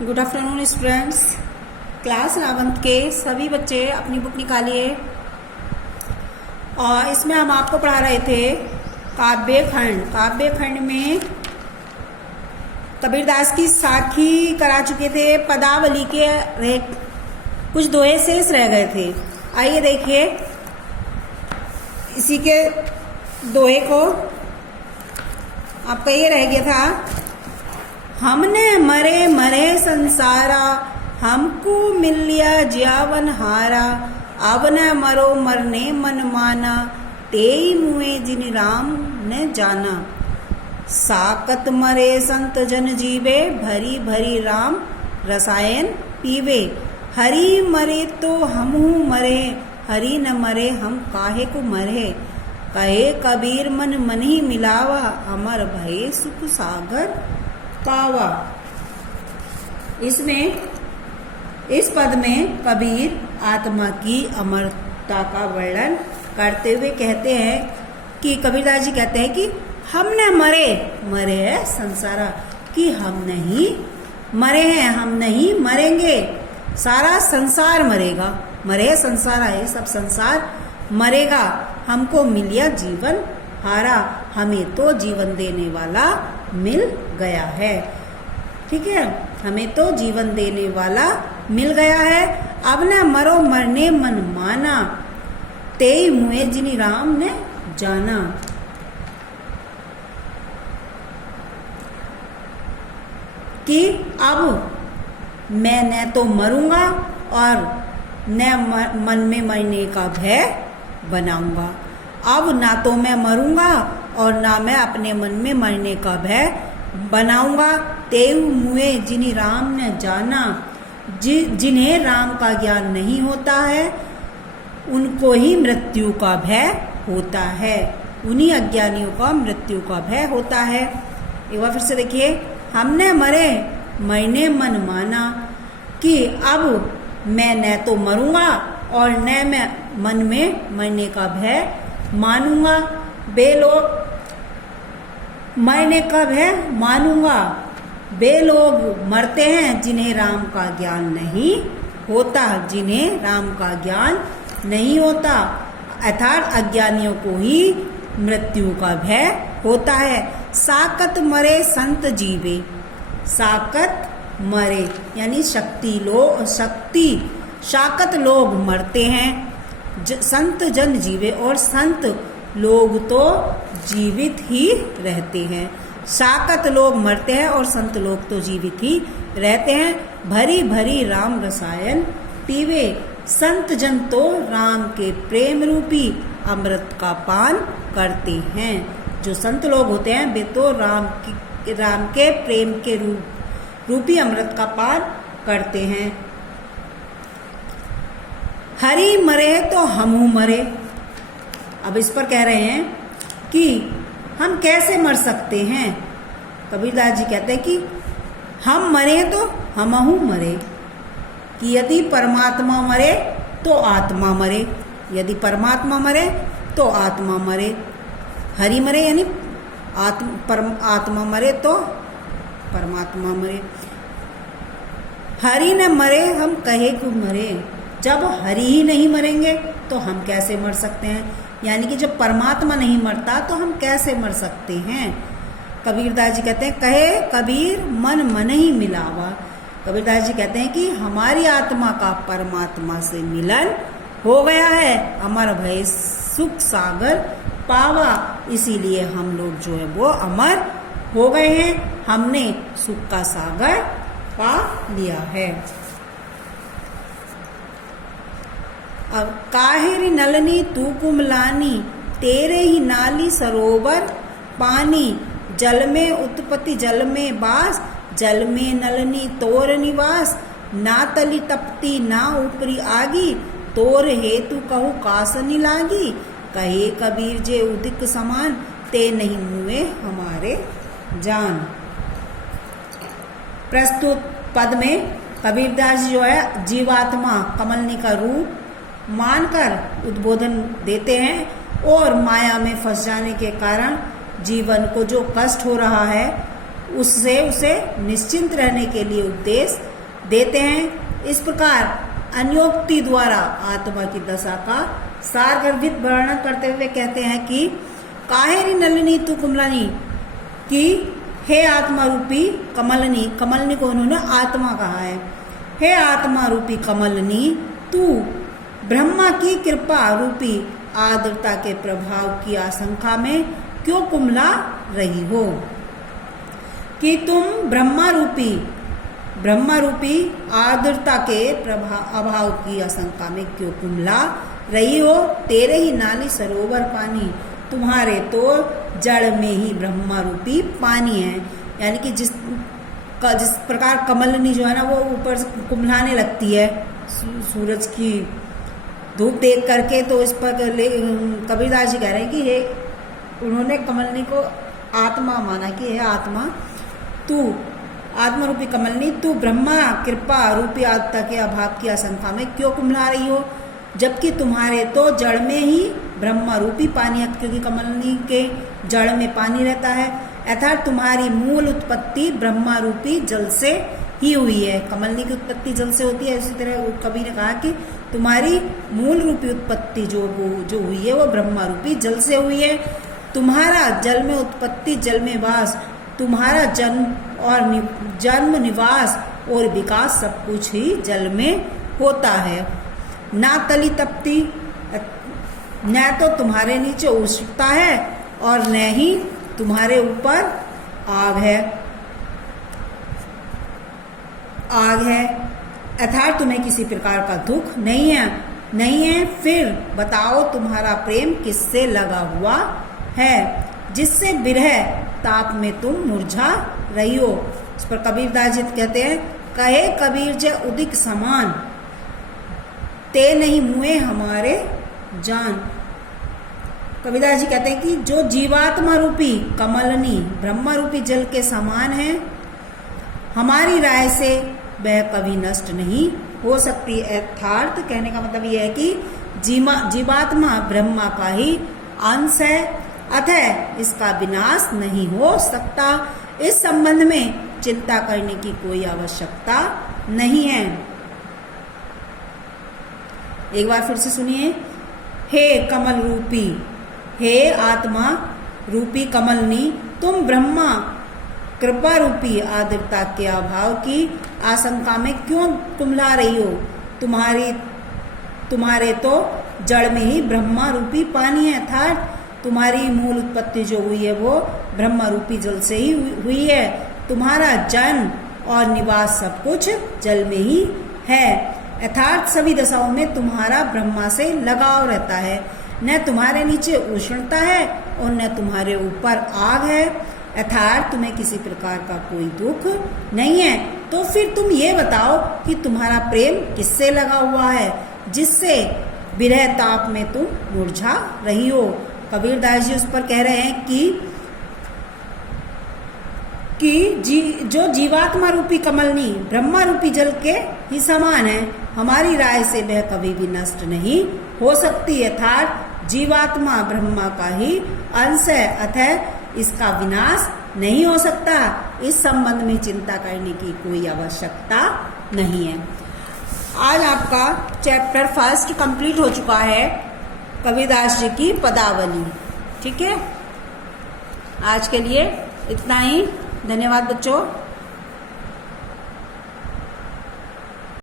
Good afternoon students. Class 11th के सभी बच्चे अपनी बुक निकालिए। और इसमें हम आपको पढ़ा रहे थे काव्य खंड में कबीरदास की साखी करा चुके थे। पदावली के कुछ दोहे शेष रह गए थे। आइए देखिए इसी के दोहे को। आपका ये रह गया था, हमने मरे मरे संसारा, हमको मिल लिया ज्यावन हारा। अब न मरो मरने मन माना, तेई मुए जिन राम न जाना। साकत मरे संत जन जीवे, भरी भरी राम रसायन पीवे। हरि मरे तो हमहू मरे, हरि न मरे हम काहे को मरे। कहे कबीर मन मन ही मिलावा, अमर भये सुख सागर पावा। इसमें इस पद में कबीर आत्मा की अमरता का वर्णन करते हुए कहते हैं कि कबीरदास जी कहते हैं कि हम न मरे मरे है संसारा, कि हम नहीं मरे हैं, हम नहीं मरेंगे, सारा संसार मरेगा। मरे संसार है, सब संसार मरेगा। हमको मिलिया जीवन हारा, हमें तो जीवन देने वाला मिल गया है। ठीक है, हमें तो जीवन देने वाला मिल गया है। अब न मरो मरने मन माना, तेई मुए जिनी राम ने जाना। कि अब मैं न तो मरूंगा और न मन में मरने का भय बनाऊंगा। अब ना तो मैं मरूंगा और ना मैं अपने मन में मरने का भय बनाऊंगा। तेऊ मुए जिन्हें राम ने जाना, जिन्हें राम का ज्ञान नहीं होता है उनको ही मृत्यु का भय होता है। उन्हीं अज्ञानियों का मृत्यु का भय होता है। एक बार फिर से देखिए, हमने मरे मरने मन माना, कि अब मैं न तो मरूंगा और न मैं मन में मरने का भय मानूंगा। बे लोग मरने का भय मानूंगा। बे लोग मरते हैं जिन्हें राम का ज्ञान नहीं होता, जिन्हें राम का ज्ञान नहीं होता, अर्थात अज्ञानियों को ही मृत्यु का भय होता है। साकत मरे संत जीवे, साकत मरे यानी शाकत लोग मरते हैं, संत जन जीवे, और संत लोग तो जीवित ही रहते हैं। शाकत लोग मरते हैं और संत लोग तो जीवित ही रहते हैं। भरी भरी राम रसायन पीवे, संत जन तो राम के प्रेम रूपी अमृत का पान करते हैं। जो संत लोग होते हैं वे तो राम के प्रेम के रूपी अमृत का पान करते हैं। हरि मरे तो हमहू मरे। अब इस पर कह रहे हैं कि हम कैसे मर सकते हैं। कबीरदास जी कहते हैं कि हम मरे तो हमहू मरे, कि यदि परमात्मा मरे तो आत्मा मरे, यदि परमात्मा मरे तो आत्मा मरे। हरि मरे यानी आत्मा मरे तो परमात्मा मरे। हरि न मरे हम कहे को मरे। जब हरि ही नहीं मरेंगे तो हम कैसे मर सकते हैं। यानी कि जब परमात्मा नहीं मरता तो हम कैसे मर सकते हैं। कबीरदास जी कहते हैं, कहे कबीर मन मन ही मिलावा। कबीरदास जी कहते हैं कि हमारी आत्मा का परमात्मा से मिलन हो गया है, अमर भय सुख सागर पावा। इसीलिए हम लोग जो है वो अमर हो गए हैं, हमने सुख का सागर पा लिया है। अब काहिर नलनी तू कुमलानी, तेरे ही नाली सरोवर पानी। जल में उत्पत्ति जल में बास, जल में नलनी तोर निवास। ना तली तपती ना ऊपरी आगी, तोर हेतु कहू कासनी लागी। कहे कबीर जे उदिक समान, ते नहीं मुए हमारे जान। प्रस्तुत पद में कबीरदास जो है जीवात्मा कमलनी का रूप मानकर उद्बोधन देते हैं और माया में फंस जाने के कारण जीवन को जो कष्ट हो रहा है उससे उसे निश्चिंत रहने के लिए उपदेश देते हैं। इस प्रकार अन्योक्ति द्वारा आत्मा की दशा का सारगर्भित वर्णन करते हुए कहते हैं कि काहेरी नलिनी तू कुमलनी, कि हे आत्मा रूपी कमलनी, कमलनी को उन्होंने आत्मा कहा है, हे आत्मा रूपी कमलनी, तू ब्रह्मा की कृपा रूपी आर्द्रता के प्रभाव की आशंका में क्यों कुमला रही हो, कि तुम ब्रह्मा रूपी आर्द्रता के अभाव की आशंका में क्यों कुमला रही हो। तेरे ही नाली सरोवर पानी, तुम्हारे तो जड़ में ही ब्रह्मा रूपी पानी है। यानी कि जिस प्रकार कमलनी जो है ना वो ऊपर से कुमलाने लगती है सूरज की धूप देख करके, तो इस पर कबीरदास जी कह रहे हैं कि हे, उन्होंने कमलनी को आत्मा माना कि हे आत्मा, तू आत्मा रूपी कमलनी, तू ब्रह्मा कृपा रूपी आत्मा के अभाव की आशंका में क्यों कुमला रही हो, जबकि तुम्हारे तो जड़ में ही ब्रह्मा रूपी पानी है, क्योंकि कमलनी के जड़ में पानी रहता है, अर्थात तुम्हारी मूल उत्पत्ति ब्रह्मा रूपी जल से ही हुई है। कमलनी की उत्पत्ति जल से होती है, इसी तरह कवि ने कहा कि तुम्हारी मूल रूपी उत्पत्ति जो हुई है वो ब्रह्मा रूपी जल से हुई है। तुम्हारा जल में उत्पत्ति, जल में वास, तुम्हारा जन्म निवास और विकास सब कुछ ही जल में होता है। ना तली तपती, न तो तुम्हारे नीचे उष्णता है और न ही तुम्हारे ऊपर आग है, अर्थात तुम्हें किसी प्रकार का दुख नहीं है। फिर बताओ तुम्हारा प्रेम किससे लगा हुआ है, जिससे विरह ताप में तुम मुरझा रही हो। इस पर कबीरदास जी कहते हैं, कहे कबीर जय उदिक समान, ते नहीं मुए हमारे जान। कबीरदास जी कहते हैं कि जो जीवात्मा रूपी कमलनी ब्रह्मा रूपी जल के समान है, हमारी राय से वह कभी नष्ट नहीं हो सकती। अर्थात कहने का मतलब यह है कि जीवात्मा ब्रह्मा का ही अंश है, अतः इसका विनाश नहीं हो सकता। इस संबंध में चिंता करने की कोई आवश्यकता नहीं है। एक बार फिर से सुनिए, हे कमल रूपी, हे आत्मा रूपी कमलनी, तुम ब्रह्मा कृपा रूपी आर्द्रता के अभाव की आशंका में क्यों कुमला रही हो। तुम्हारे तो जड़ में ही ब्रह्मा रूपी पानी है, अर्थात तुम्हारी मूल उत्पत्ति जो हुई है वो ब्रह्मा रूपी जल से ही हुई है। तुम्हारा जन्म और निवास सब कुछ जल में ही है, अर्थात सभी दशाओं में तुम्हारा ब्रह्मा से लगाव रहता है। न तुम्हारे नीचे उष्णता है और न तुम्हारे ऊपर आग है, अर्थात तुम्हें किसी प्रकार का कोई दुख नहीं है। तो फिर तुम ये बताओ कि तुम्हारा प्रेम किससे लगा हुआ है, जिससे विरह ताप में तुम मुरझा रही हो। कबीरदास जी उस पर कह रहे हैं कि जो जीवात्मा रूपी कमलनी ब्रह्मा रूपी जल के ही समान है, हमारी राय से वह कभी भी नष्ट नहीं हो सकती, अर्थात जीवात्मा ब्रह्मा का ही अंश है, अतः इसका विनाश नहीं हो सकता। इस संबंध में चिंता करने की कोई आवश्यकता नहीं है। आज आपका चैप्टर 1 कंप्लीट हो चुका है, कबीरदास जी की पदावली। ठीक है, आज के लिए इतना ही। धन्यवाद बच्चों।